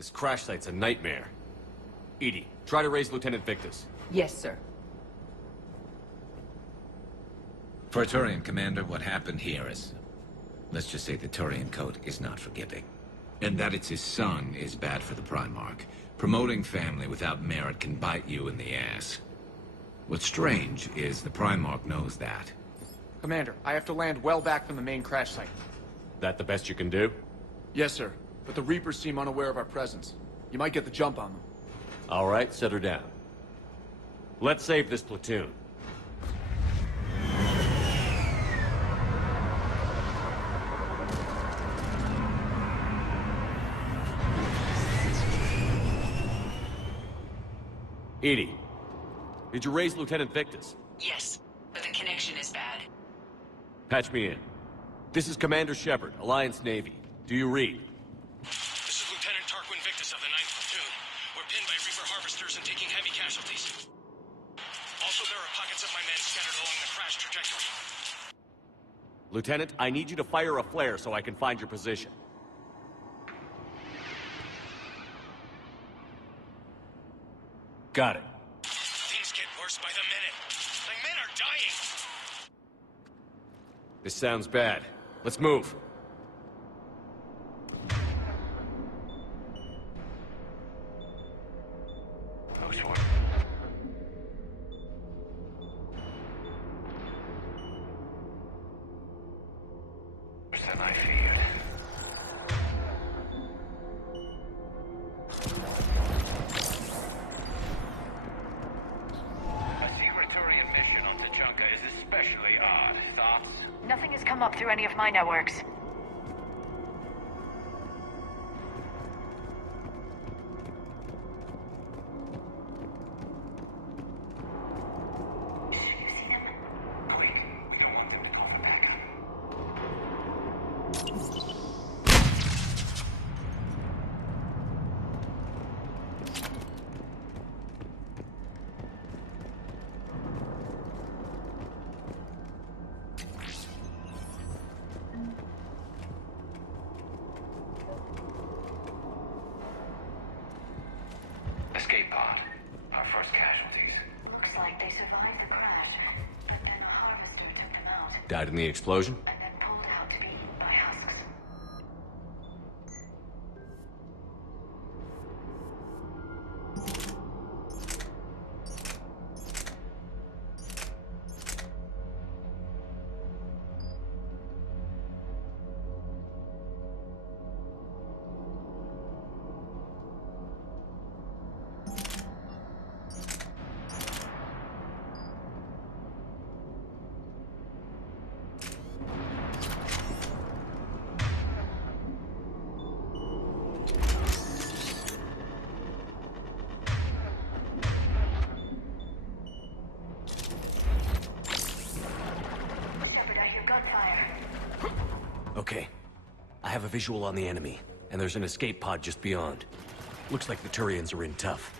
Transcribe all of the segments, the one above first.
This crash site's a nightmare. Edie, try to raise Lieutenant Victus. Yes, sir. For a Turian commander, what happened here is... let's just say the Turian code is not forgiving. And that it's his son is bad for the Primarch. Promoting family without merit can bite you in the ass. What's strange is the Primarch knows that. Commander, I have to land well back from the main crash site. That the best you can do? Yes, sir. But the Reapers seem unaware of our presence. You might get the jump on them. All right, set her down. Let's save this platoon. Edie, did you raise Lieutenant Victus? Yes, but the connection is bad. Patch me in. This is Commander Shepard, Alliance Navy. Do you read? This is Lieutenant Tarquin Victus of the 9th Platoon. We're pinned by Reaper harvesters and taking heavy casualties. Also, there are pockets of my men scattered along the crash trajectory. Lieutenant, I need you to fire a flare so I can find your position. Got it. Things get worse by the minute. My men are dying! This sounds bad. Let's move. Nothing has come up through any of my networks. Escape pod. Our first casualties. Looks like they survived the crash, but then a harvester took them out, Died in the explosion? and then pulled out to be eaten by husks. Shepard, I hear gunfire. Okay. I have a visual on the enemy, and there's an escape pod just beyond. Looks like the Turians are in tough.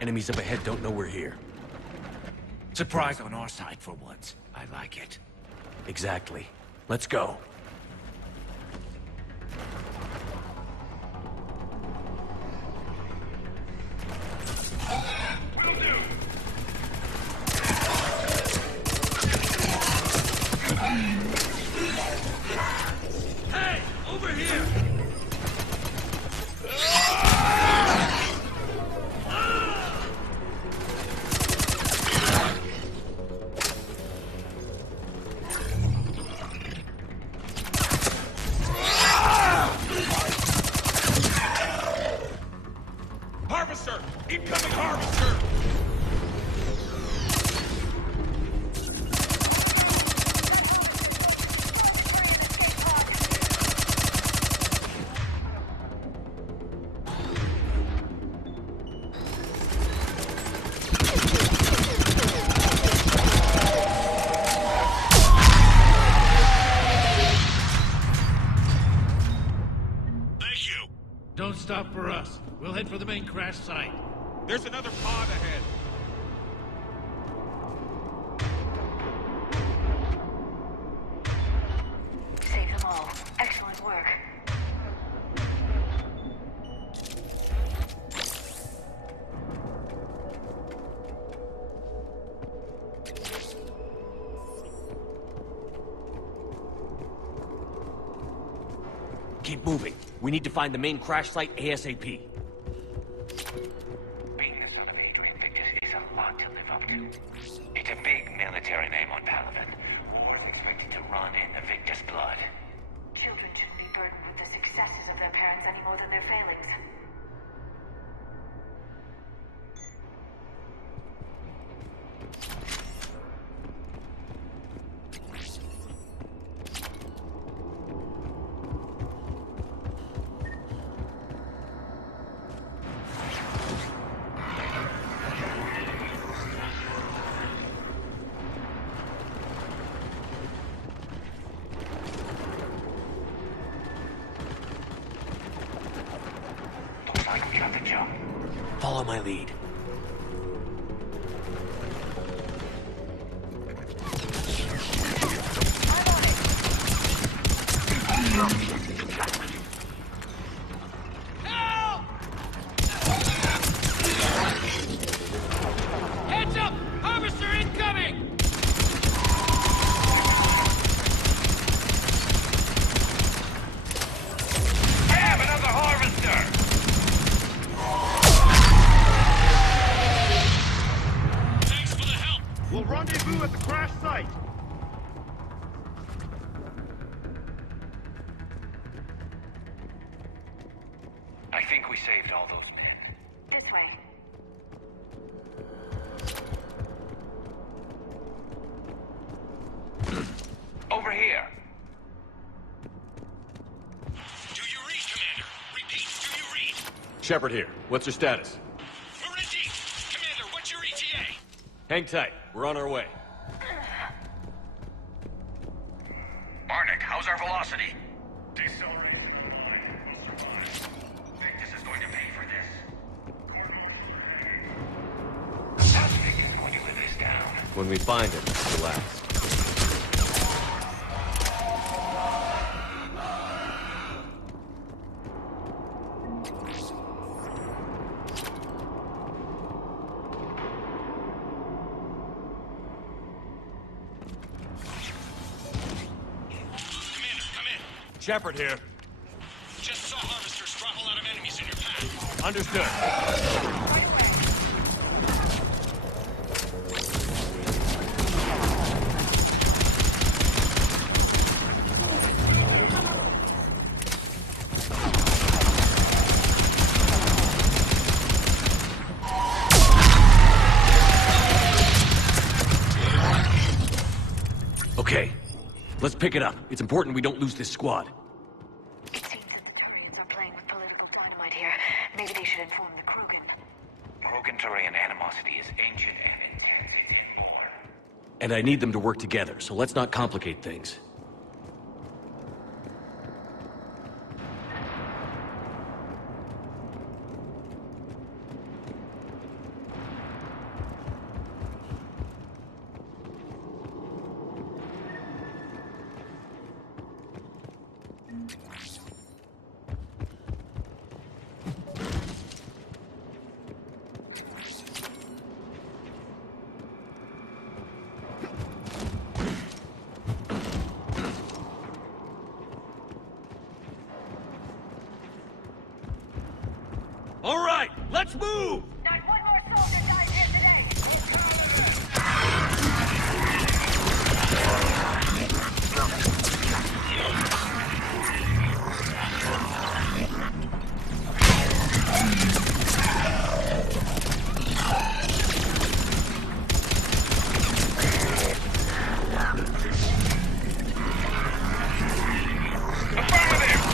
Enemies up ahead don't know we're here. Surprise on our side for once. I like it. Exactly. Let's go. Hey! Over here! Harvester! Incoming harvester! Don't stop for us. We'll head for the main crash site. There's another pod ahead. Save them all. Excellent work. keep moving. We need to find the main crash site ASAP. Being the son of Adrian Victus is a lot to live up to. It's a big military name on Palaven. War is expected to run in the Victus blood. Children shouldn't be burdened with the successes of their parents any more than their failings. Follow my lead. Help! Heads up! Harvester incoming! I have another harvester! We'll rendezvous at the crash site. I think we saved all those men. This way. Over here. Do you read, Commander? Repeat, do you read? Shepard here. What's your status? We're in deep. Commander, what's your ETA? Hang tight. We're on our way. Arnik, how's our velocity? Decelerating. We'll survive. Victus is going to pay for this. Stop speaking when you live this down. When we find it, relax. Shepard here. Just saw harvesters drop a lot of enemies in your path. Understood. Okay, let's pick it up. It's important we don't lose this squad. It seems that the Turians are playing with political dynamite here. Maybe they should inform the Krogan. Krogan-Turian animosity is ancient and intensely born. And I need them to work together, so let's not complicate things. All right, let's move! Not one more soldier died here today. Affirmative!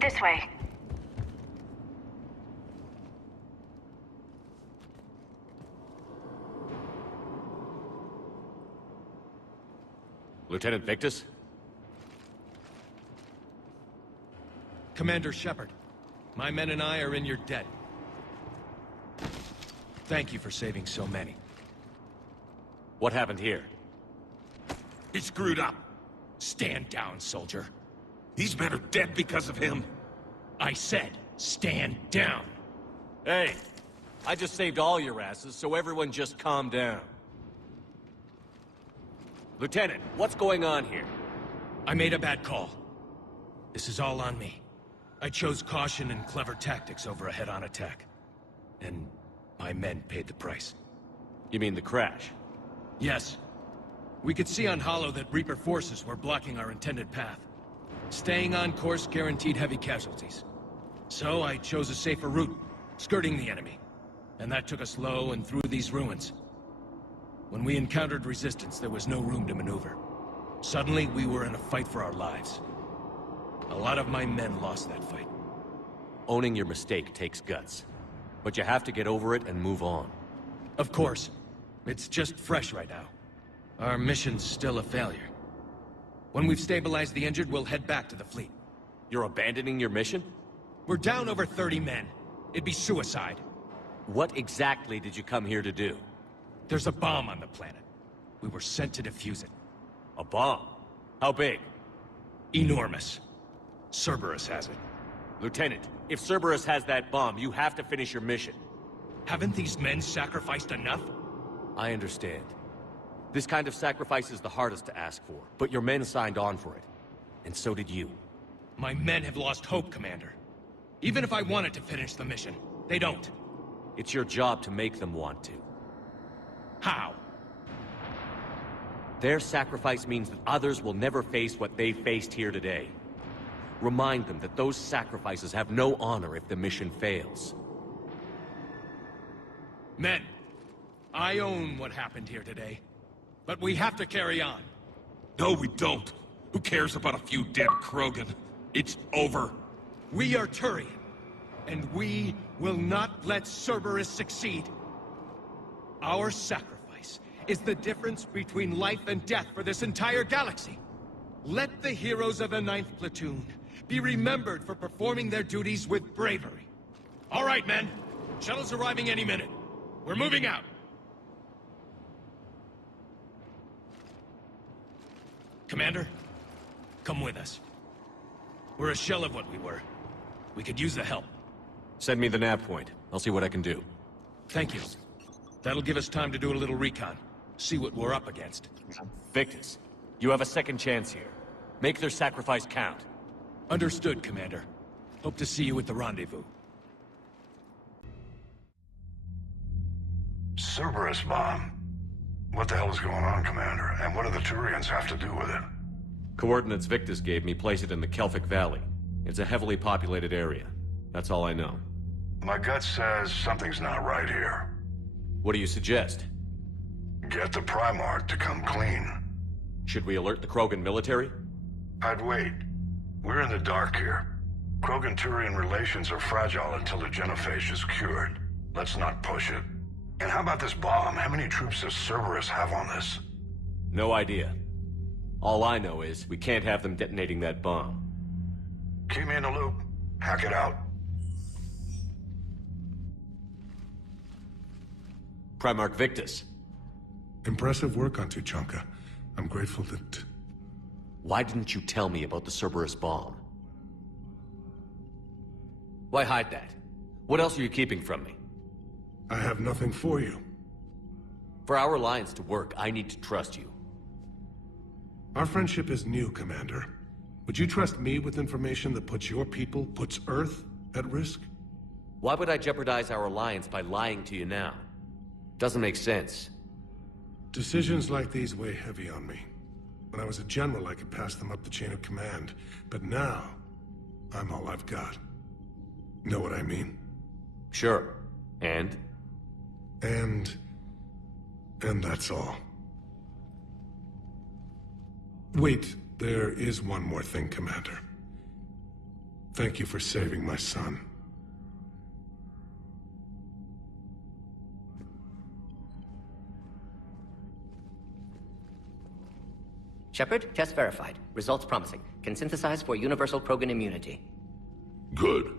This way. Lieutenant Victus? Commander Shepard, my men and I are in your debt. Thank you for saving so many. What happened here? He screwed up. Stand down, soldier. These men are dead because of him. I said, stand down. Hey, I just saved all your asses, so everyone just calm down. Lieutenant, what's going on here? I made a bad call. This is all on me. I chose caution and clever tactics over a head-on attack. And my men paid the price. You mean the crash? Yes. We could see on Hollow that Reaper forces were blocking our intended path. Staying on course guaranteed heavy casualties. So I chose a safer route, skirting the enemy. And that took us low and through these ruins. When we encountered resistance, there was no room to maneuver. Suddenly, we were in a fight for our lives. A lot of my men lost that fight. Owning your mistake takes guts. But you have to get over it and move on. Of course. It's just fresh right now. Our mission's still a failure. When we've stabilized the injured, we'll head back to the fleet. You're abandoning your mission? We're down over 30 men. It'd be suicide. What exactly did you come here to do? There's a bomb on the planet. We were sent to defuse it. A bomb? How big? Enormous. Cerberus has it. Lieutenant, if Cerberus has that bomb, you have to finish your mission. Haven't these men sacrificed enough? I understand. This kind of sacrifice is the hardest to ask for, but your men signed on for it. And so did you. My men have lost hope, Commander. Even if I wanted to finish the mission, they don't. It's your job to make them want to. How? Their sacrifice means that others will never face what they faced here today. Remind them that those sacrifices have no honor if the mission fails. Men, I own what happened here today. But we have to carry on. No, we don't. Who cares about a few dead Krogan? It's over. We are Turian, and we will not let Cerberus succeed. Our sacrifice is the difference between life and death for this entire galaxy. Let the heroes of the 9th Platoon be remembered for performing their duties with bravery. All right, men. Shuttle's arriving any minute. We're moving out. Commander, come with us. We're a shell of what we were. We could use the help. Send me the nav point. I'll see what I can do. Thank you. That'll give us time to do a little recon. See what we're up against. Victus, you have a second chance here. Make their sacrifice count. Understood, Commander. Hope to see you at the rendezvous. Cerberus bomb. What the hell is going on, Commander? And what do the Turians have to do with it? Coordinates Victus gave me place it in the Kelphic Valley. It's a heavily populated area. That's all I know. My gut says something's not right here. What do you suggest? Get the Primarch to come clean. Should we alert the Krogan military? I'd wait. We're in the dark here. Krogan-Turian relations are fragile until the genophage is cured. Let's not push it. And how about this bomb? How many troops does Cerberus have on this? No idea. All I know is we can't have them detonating that bomb. Keep me in the loop. Hack it out. Primarch Victus. Impressive work on Tuchanka. I'm grateful that... Why didn't you tell me about the Cerberus bomb? Why hide that? What else are you keeping from me? I have nothing for you. For our alliance to work, I need to trust you. Our friendship is new, Commander. Would you trust me with information that puts your people, puts Earth, at risk? Why would I jeopardize our alliance by lying to you now? Doesn't make sense. Decisions like these weigh heavy on me. When I was a general, I could pass them up the chain of command. But now, I'm all I've got. Know what I mean? Sure. And? And that's all. Wait, there is one more thing, Commander. Thank you for saving my son. Shepard, test verified. Results promising. Can synthesize for universal Krogan immunity. Good.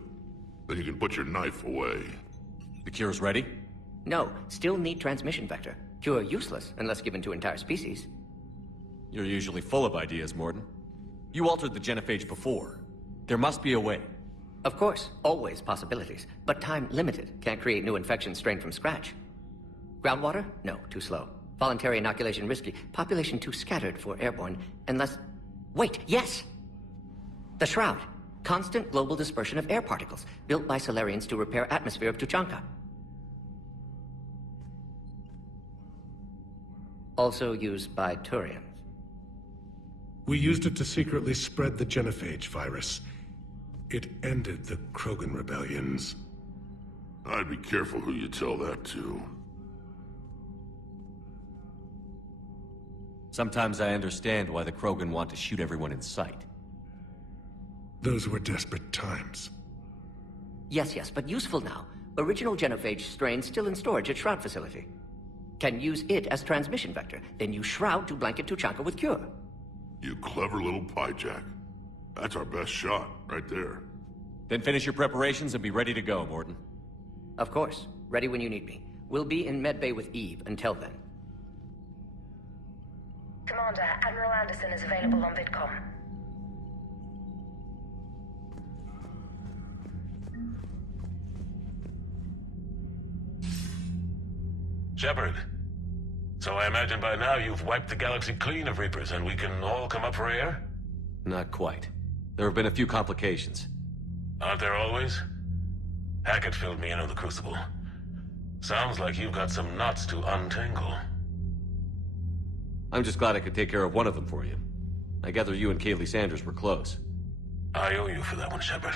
Then you can put your knife away. The cure's ready? No, still need transmission vector. Cure useless unless given to entire species. You're usually full of ideas, Morton. You altered the genophage before. There must be a way. Of course, always possibilities, but time limited. Can't create new infections strained from scratch. Groundwater? No, too slow. Voluntary inoculation risky. Population too scattered for airborne, unless... Wait, yes! The Shroud. Constant global dispersion of air particles, built by Solarians to repair atmosphere of Tuchanka. Also used by Turians. We used it to secretly spread the genophage virus. It ended the Krogan rebellions. I'd be careful who you tell that to. Sometimes I understand why the Krogan want to shoot everyone in sight. Those were desperate times. Yes, but useful now. Original genophage strain still in storage at Shroud facility. Can use it as transmission vector, then use Shroud to blanket Tuchanka with cure. You clever little pyjack. That's our best shot, right there. Then finish your preparations and be ready to go, Morton. Of course. Ready when you need me. We'll be in medbay with Eve until then. Commander, Admiral Anderson is available on VidCom. Shepard. So I imagine by now you've wiped the galaxy clean of Reapers and we can all come up for air? Not quite. There have been a few complications. Aren't there always? Hackett filled me in on the Crucible. Sounds like you've got some knots to untangle. I'm just glad I could take care of one of them for you. I gather you and Kaylee Sanders were close. I owe you for that one, Shepard.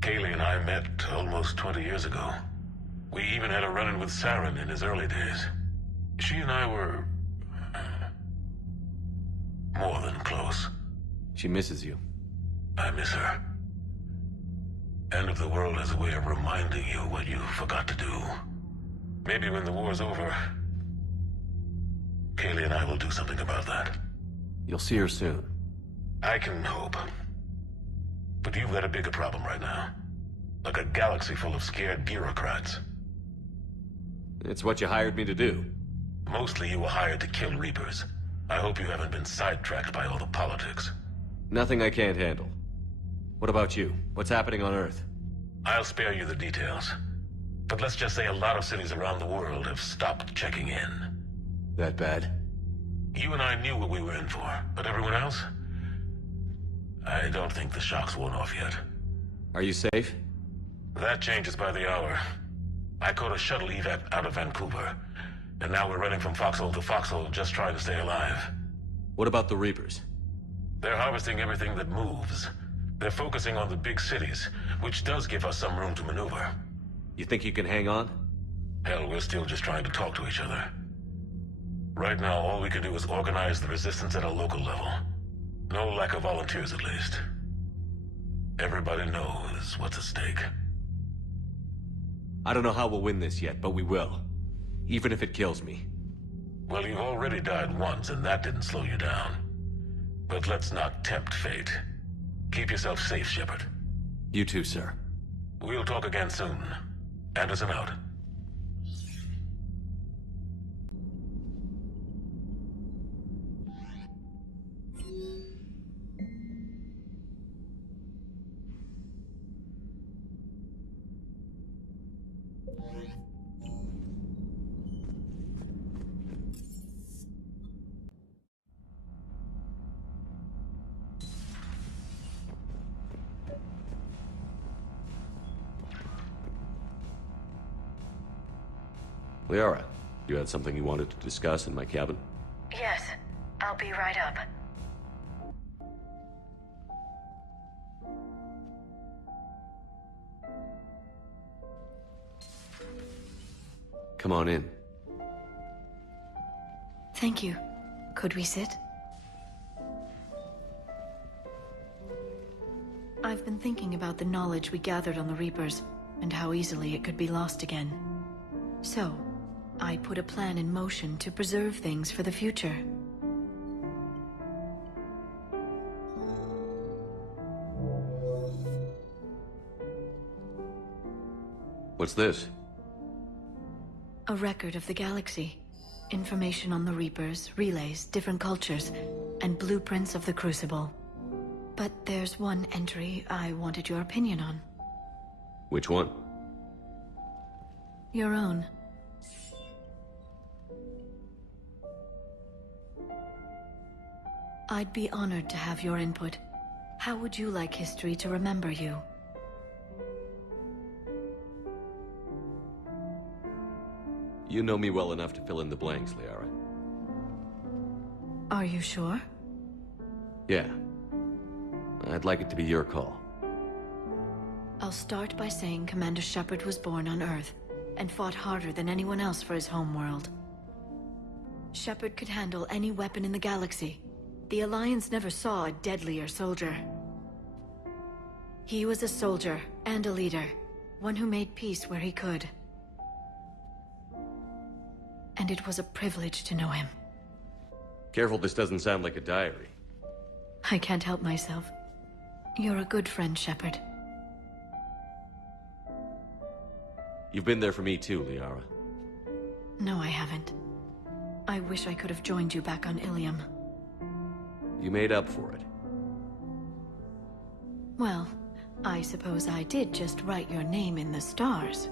Kaylee and I met almost 20 years ago. We even had a run-in with Saren in his early days. She and I were... more than close. She misses you. I miss her. End of the world has a way of reminding you what you forgot to do. Maybe when the war's over, Kaylee and I will do something about that. You'll see her soon. I can hope. But you've got a bigger problem right now. Like a galaxy full of scared bureaucrats. It's what you hired me to do. Mostly you were hired to kill Reapers. I hope you haven't been sidetracked by all the politics. Nothing I can't handle. What about you? What's happening on Earth? I'll spare you the details. But let's just say a lot of cities around the world have stopped checking in. That bad? You and I knew what we were in for, but everyone else? I don't think the shock's worn off yet. Are you safe? That changes by the hour. I caught a shuttle evac out of Vancouver, and now we're running from foxhole to foxhole just trying to stay alive. What about the Reapers? They're harvesting everything that moves. They're focusing on the big cities, which does give us some room to maneuver. You think you can hang on? Hell, we're still just trying to talk to each other. Right now, all we can do is organize the resistance at a local level. No lack of volunteers, at least. Everybody knows what's at stake. I don't know how we'll win this yet, but we will. Even if it kills me. Well, you've already died once, and that didn't slow you down. But let's not tempt fate. Keep yourself safe, Shepard. You too, sir. We'll talk again soon. Anderson out. Liara, you had something you wanted to discuss in my cabin? Yes, I'll be right up. Come on in. Thank you. Could we sit? I've been thinking about the knowledge we gathered on the Reapers, and how easily it could be lost again. So, I put a plan in motion to preserve things for the future. What's this? A record of the galaxy. Information on the Reapers, relays, different cultures, and blueprints of the Crucible. But there's one entry I wanted your opinion on. Which one? Your own. I'd be honored to have your input. How would you like history to remember you? You know me well enough to fill in the blanks, Liara. Are you sure? Yeah. I'd like it to be your call. I'll start by saying Commander Shepard was born on Earth, and fought harder than anyone else for his homeworld. Shepard could handle any weapon in the galaxy. The Alliance never saw a deadlier soldier. He was a soldier and a leader, one who made peace where he could. And it was a privilege to know him. Careful, this doesn't sound like a diary. I can't help myself. You're a good friend, Shepard. You've been there for me too, Liara. No, I haven't. I wish I could have joined you back on Ilium. You made up for it. Well, I suppose I did just write your name in the stars.